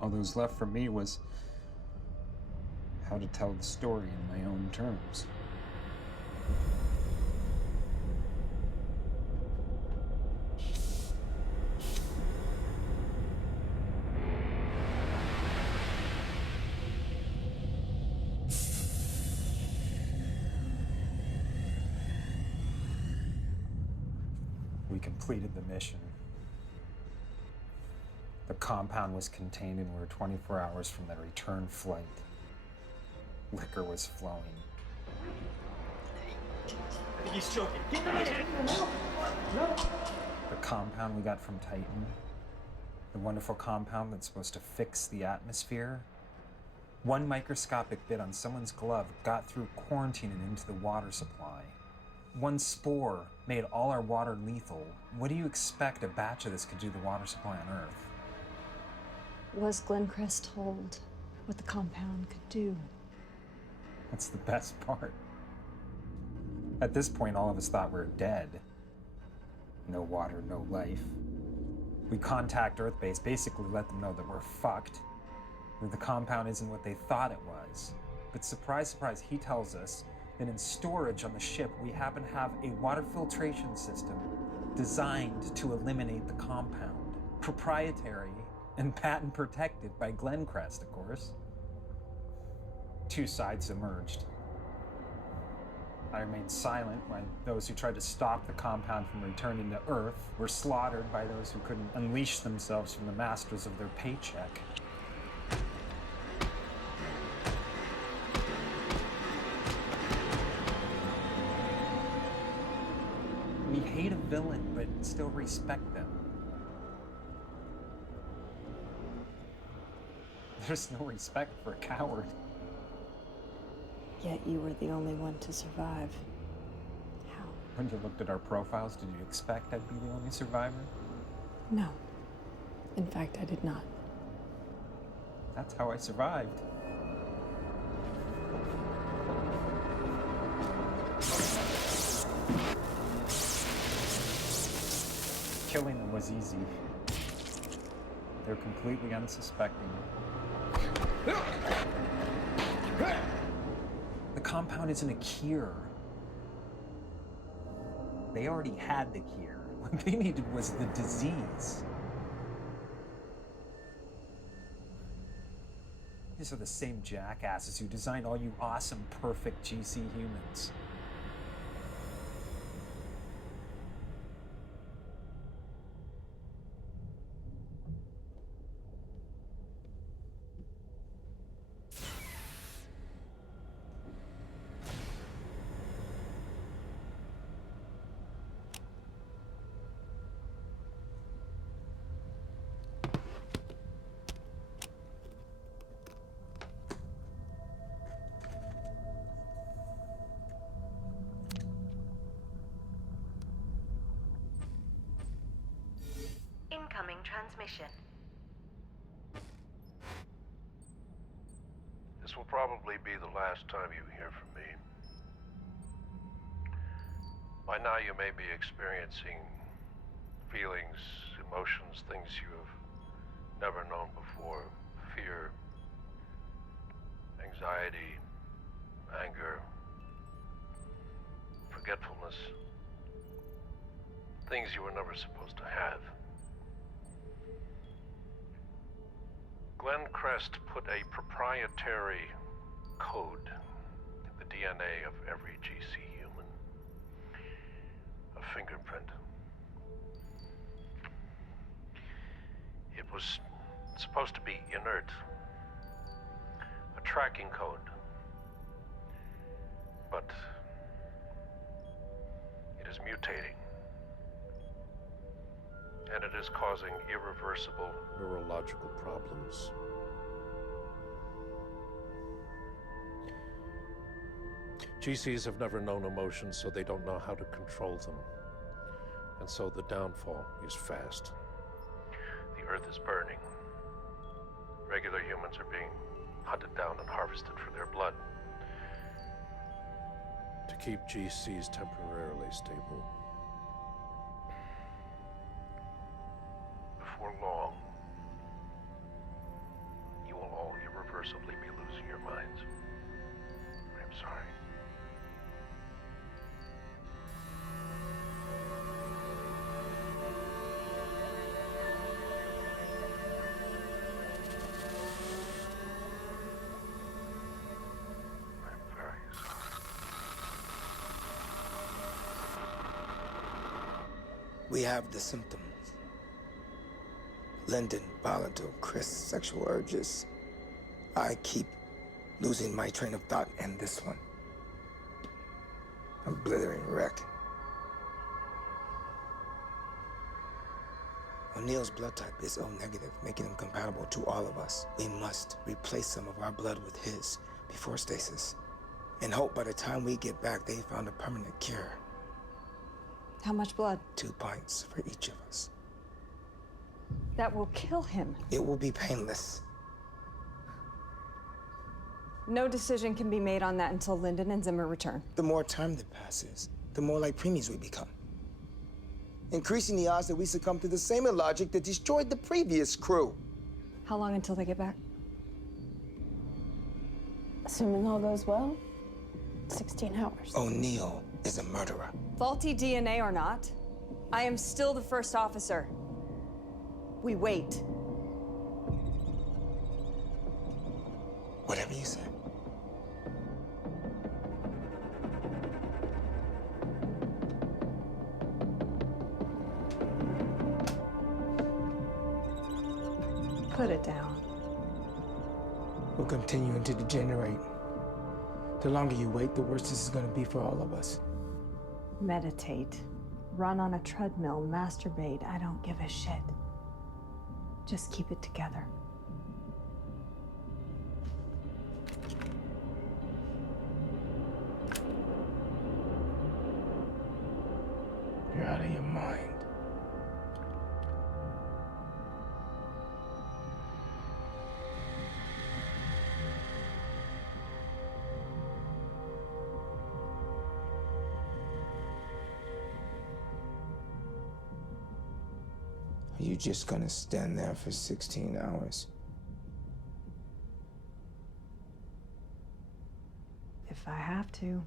All that was left for me was how to tell the story in my own terms. We completed the mission. The compound was contained and we were 24 hours from the return flight. Liquor was flowing. I think he's choking. Get back here! No! The compound we got from Titan, the wonderful compound that's supposed to fix the atmosphere, one microscopic bit on someone's glove got through quarantine and into the water supply. One spore made all our water lethal. What do you expect a batch of this could do to the water supply on Earth? Was Glencrest told what the compound could do? That's the best part. At this point, all of us thought we were dead. No water, no life. We contact Earthbase, basically let them know that we're fucked, that the compound isn't what they thought it was. But surprise, surprise, he tells us that in storage on the ship, we happen to have a water filtration system designed to eliminate the compound. Proprietary and patent protected by Glencrest, of course. Two sides emerged. I remained silent when those who tried to stop the compound from returning to Earth were slaughtered by those who couldn't unleash themselves from the masters of their paycheck. We hate a villain, but still respect them. There's no respect for a coward. Yet you were the only one to survive. How? When you looked at our profiles, did you expect I'd be the only survivor? No. In fact, I did not. That's how I survived. Killing them was easy. They're completely unsuspecting. The compound isn't a cure. They already had the cure. What they needed was the disease. These are the same jackasses who designed all you awesome, perfect GC humans. Incoming transmission. This will probably be the last time you hear from me. By now you may be experiencing feelings, emotions, things you have never known before. Fear, anxiety, anger, forgetfulness. Things you were never supposed to have. Glenn Crest put a proprietary code in the DNA of every GC human. A fingerprint. It was supposed to be inert. A tracking code. But it is mutating. And it is causing irreversible neurological problems. GCs have never known emotions, so they don't know how to control them. And so the downfall is fast. The Earth is burning. Regular humans are being hunted down and harvested for their blood. To keep GCs temporarily stable. Before long, you will all irreversibly be losing your minds. I'm sorry. I'm very sorry. We have the symptoms. Lyndon, volatile, Chris, sexual urges. I keep losing my train of thought, and this one. A blithering wreck. O'Neill's blood type is O negative, making him compatible to all of us. We must replace some of our blood with his before stasis, and hope by the time we get back, they found a permanent cure. How much blood? 2 pints for each of us. That will kill him. It will be painless. No decision can be made on that until Lyndon and Zimmer return. The more time that passes, the more like preemies we become. Increasing the odds that we succumb to the same illogic that destroyed the previous crew. How long until they get back? Assuming all goes well, 16 hours. O'Neill is a murderer. Faulty DNA or not, I am still the first officer. We wait. Whatever you say. Put it down. We're continuing to degenerate. The longer you wait, the worse this is going to be for all of us. Meditate. Run on a treadmill. Masturbate. I don't give a shit. Just keep it together. You're out of your mind. Are you just gonna stand there for 16 hours? If I have to.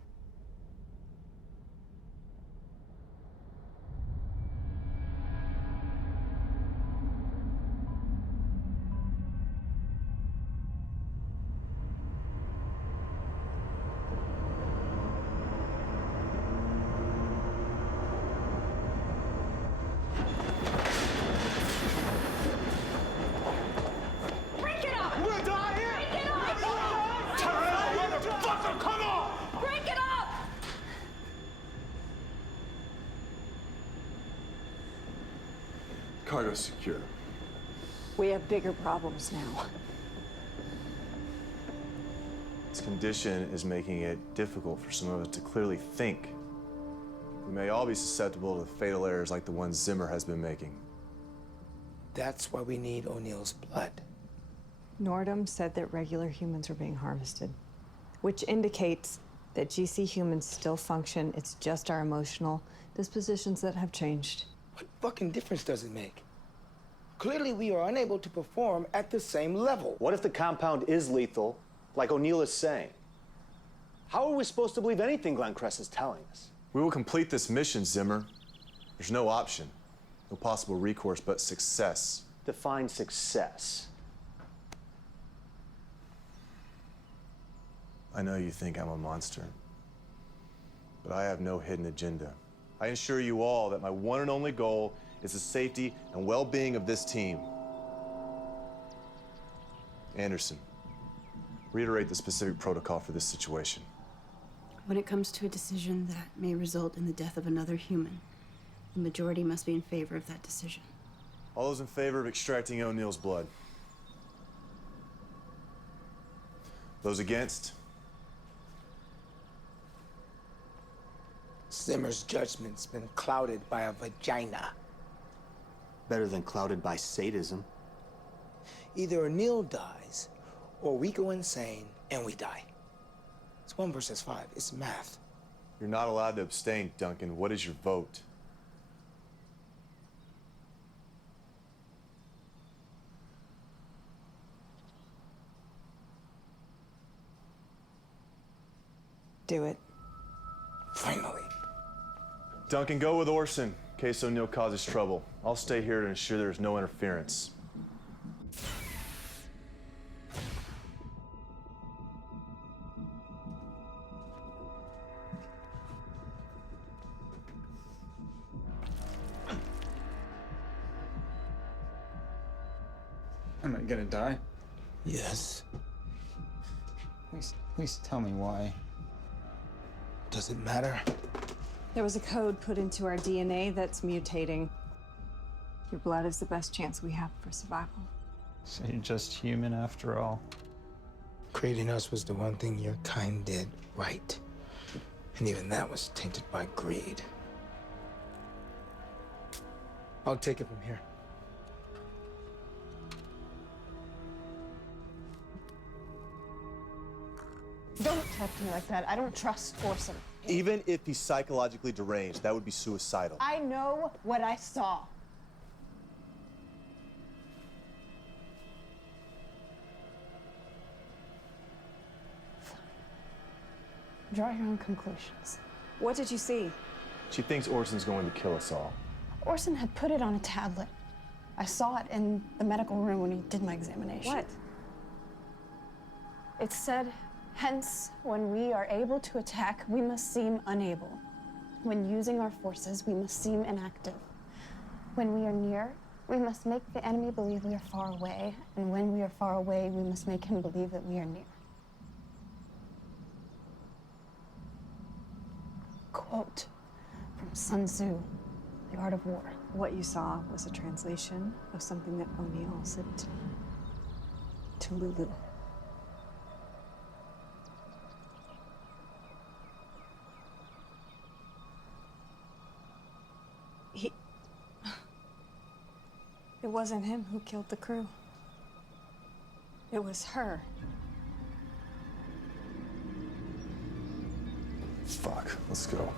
Cargo's secure. We have bigger problems now. This condition is making it difficult for some of us to clearly think. We may all be susceptible to fatal errors like the ones Zimmer has been making. That's why we need O'Neill's blood. Nordum said that regular humans are being harvested, which indicates that GC humans still function. It's just our emotional dispositions that have changed. What fucking difference does it make? Clearly, we are unable to perform at the same level. What if the compound is lethal, like O'Neill is saying? How are we supposed to believe anything Glenn Cress is telling us? We will complete this mission, Zimmer. There's no option. No possible recourse but success. Define success. I know you think I'm a monster, but I have no hidden agenda. I assure you all that my one and only goal is the safety and well-being of this team. Anderson, reiterate the specific protocol for this situation. When it comes to a decision that may result in the death of another human, the majority must be in favor of that decision. All those in favor of extracting O'Neill's blood? Those against? Zimmer's judgment's been clouded by a vagina. Better than clouded by sadism. Either O'Neill dies, or we go insane and we die. It's 1 versus 5. It's math. You're not allowed to abstain, Duncan. What is your vote? Do it. Finally. Duncan, go with Orson in case O'Neill causes trouble. I'll stay here to ensure there's no interference. Am I gonna die? Yes. Please tell me why. Does it matter? There was a code put into our DNA that's mutating. Your blood is the best chance we have for survival. So you're just human after all. Creating us was the one thing your kind did right. And even that was tainted by greed. I'll take it from here. Don't talk to me like that. I don't trust Orson. Even if he's psychologically deranged, that would be suicidal. I know what I saw. Draw your own conclusions. What did you see? She thinks Orson's going to kill us all. Orson had put it on a tablet. I saw it in the medical room when he did my examination. What? It said, hence, when we are able to attack, we must seem unable. When using our forces, we must seem inactive. When we are near, We must make the enemy believe we are far away, and when we are far away, we must make him believe that we are near. Quote from Sun Tzu, The Art of War. What you saw was a translation of something that O'Neill said to Lulu. It wasn't him who killed the crew. It was her. Fuck, let's go.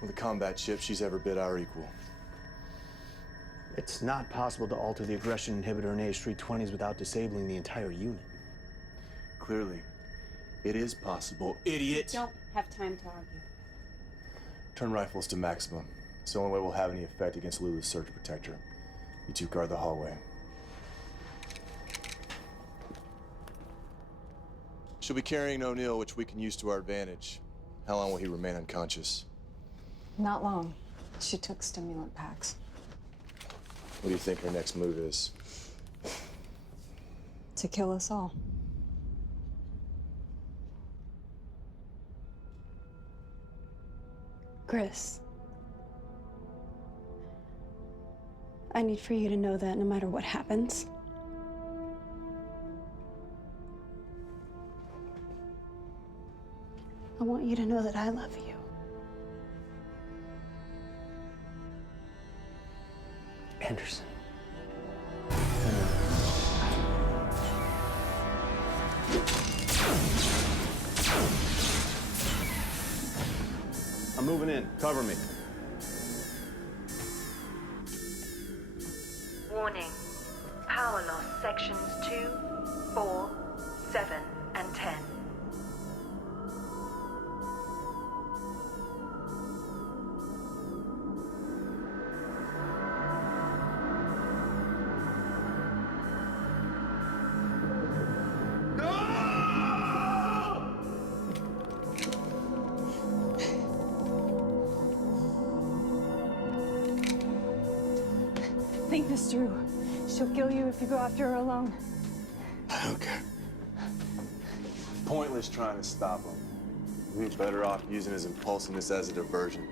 With a combat ship, she's every bit our equal. It's not possible to alter the aggression inhibitor in AH-320s without disabling the entire unit. Clearly, it is possible, idiot! Don't have time to argue. Turn rifles to maximum. It's the only way we'll have any effect against Lulu's surge protector. You two guard the hallway. She'll be carrying O'Neill, which we can use to our advantage. How long will he remain unconscious? Not long. She took stimulant packs. What do you think her next move is? To kill us all. Chris, I need for you to know that no matter what happens, I want you to know that I love you. Anderson. I'm moving in. Cover me. Warning. Power loss sections 2, 4, 7, and 10. Think this through. She'll kill you if you go after her alone. I don't care. Pointless trying to stop him. We'd be better off using his impulsiveness as a diversion.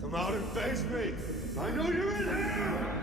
Come out and face me! I know you're in here!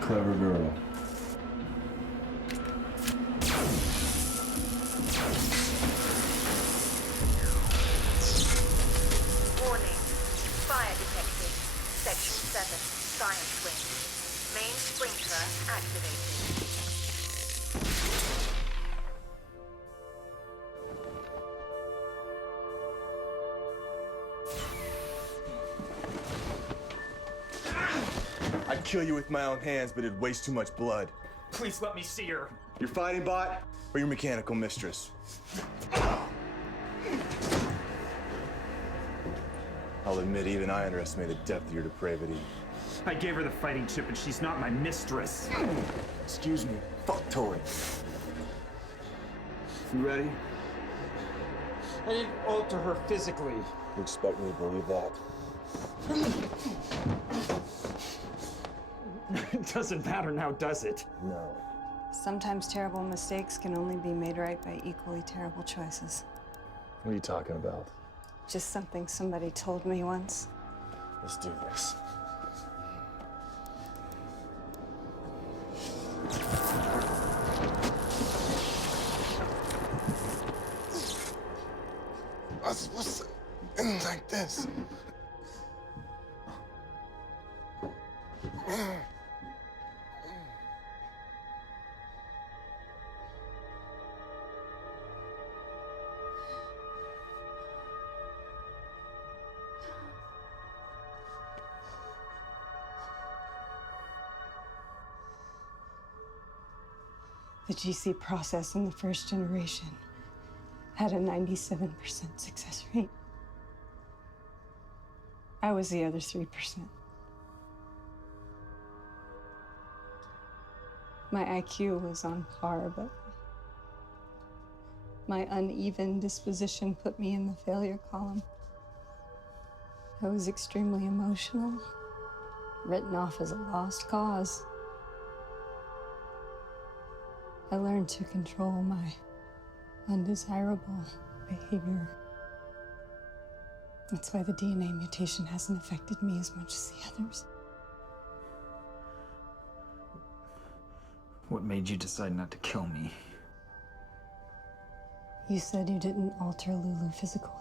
Clever girl. Warning. Fire detected. Section 7. Science wing. Main sprinkler activated. I'd kill you with my own hands, but it'd waste too much blood. Please let me see her. Your fighting bot or your mechanical mistress? I'll admit, even I underestimate the depth of your depravity. I gave her the fighting chip and she's not my mistress. Excuse me. Fuck Tori. You ready? I didn't alter her physically. You expect me to believe that? It doesn't matter now, does it? No. Sometimes terrible mistakes can only be made right by equally terrible choices. What are you talking about? Just something somebody told me once. Let's do this. I was supposed to end like this. The GC process in the first generation had a 97% success rate. I was the other 3%. My IQ was on par, but my uneven disposition put me in the failure column. I was extremely emotional, written off as a lost cause. I learned to control my undesirable behavior. That's why the DNA mutation hasn't affected me as much as the others. What made you decide not to kill me? You said you didn't alter Lulu physically.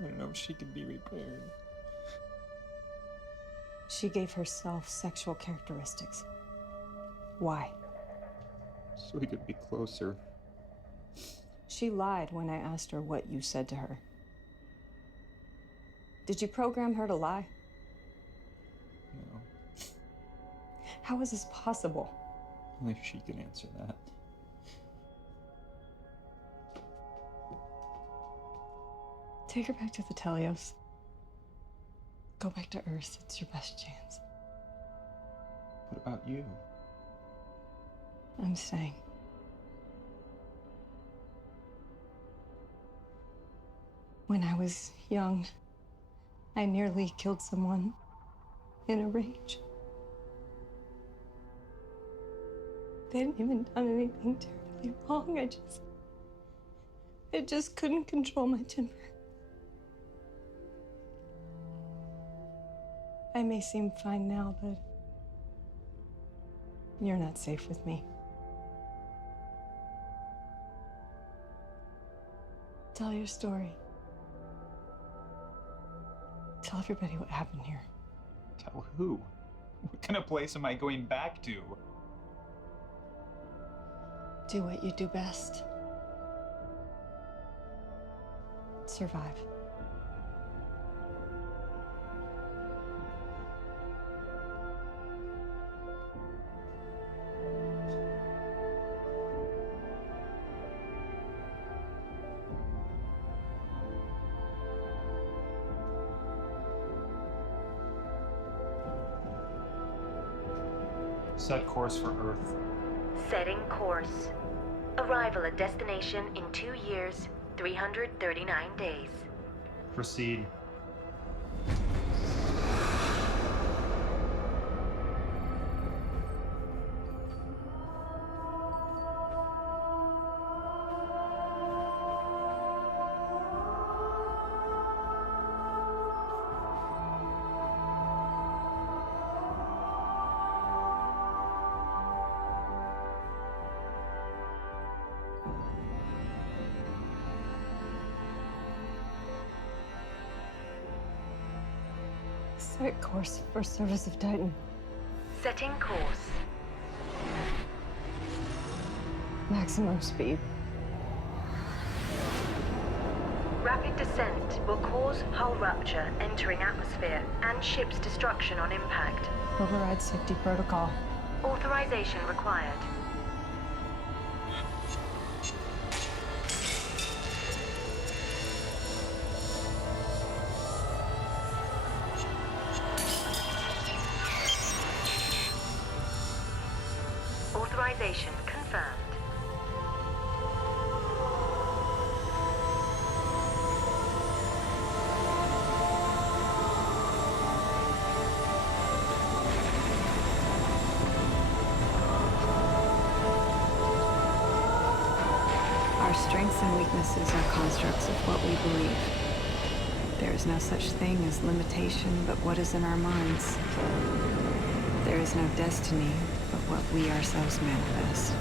I know she could be repaired. She gave herself sexual characteristics. Why? So we could be closer. She lied when I asked her what you said to her. Did you program her to lie? How is this possible? Only she can answer that. Take her back to the Teleios. Go back to Earth. It's your best chance. What about you? I'm staying. When I was young, I nearly killed someone in a rage. They hadn't even done anything terribly wrong. I just couldn't control my temper. I may seem fine now, but you're not safe with me. Tell your story. Tell everybody what happened here. Tell who? What kind of place am I going back to? Do what you do best. Survive. Set course for Earth. Setting course. Arrival at destination in 2 years, 339 days. Proceed. Set course for service of Titan. Setting course. Maximum speed. Rapid descent will cause hull rupture entering atmosphere and ship's destruction on impact. Override safety protocol. Authorization required. Authorization confirmed. Our strengths and weaknesses are constructs of what we believe. There is no such thing as limitation but what is in our minds. There is no destiny but what we ourselves manifest.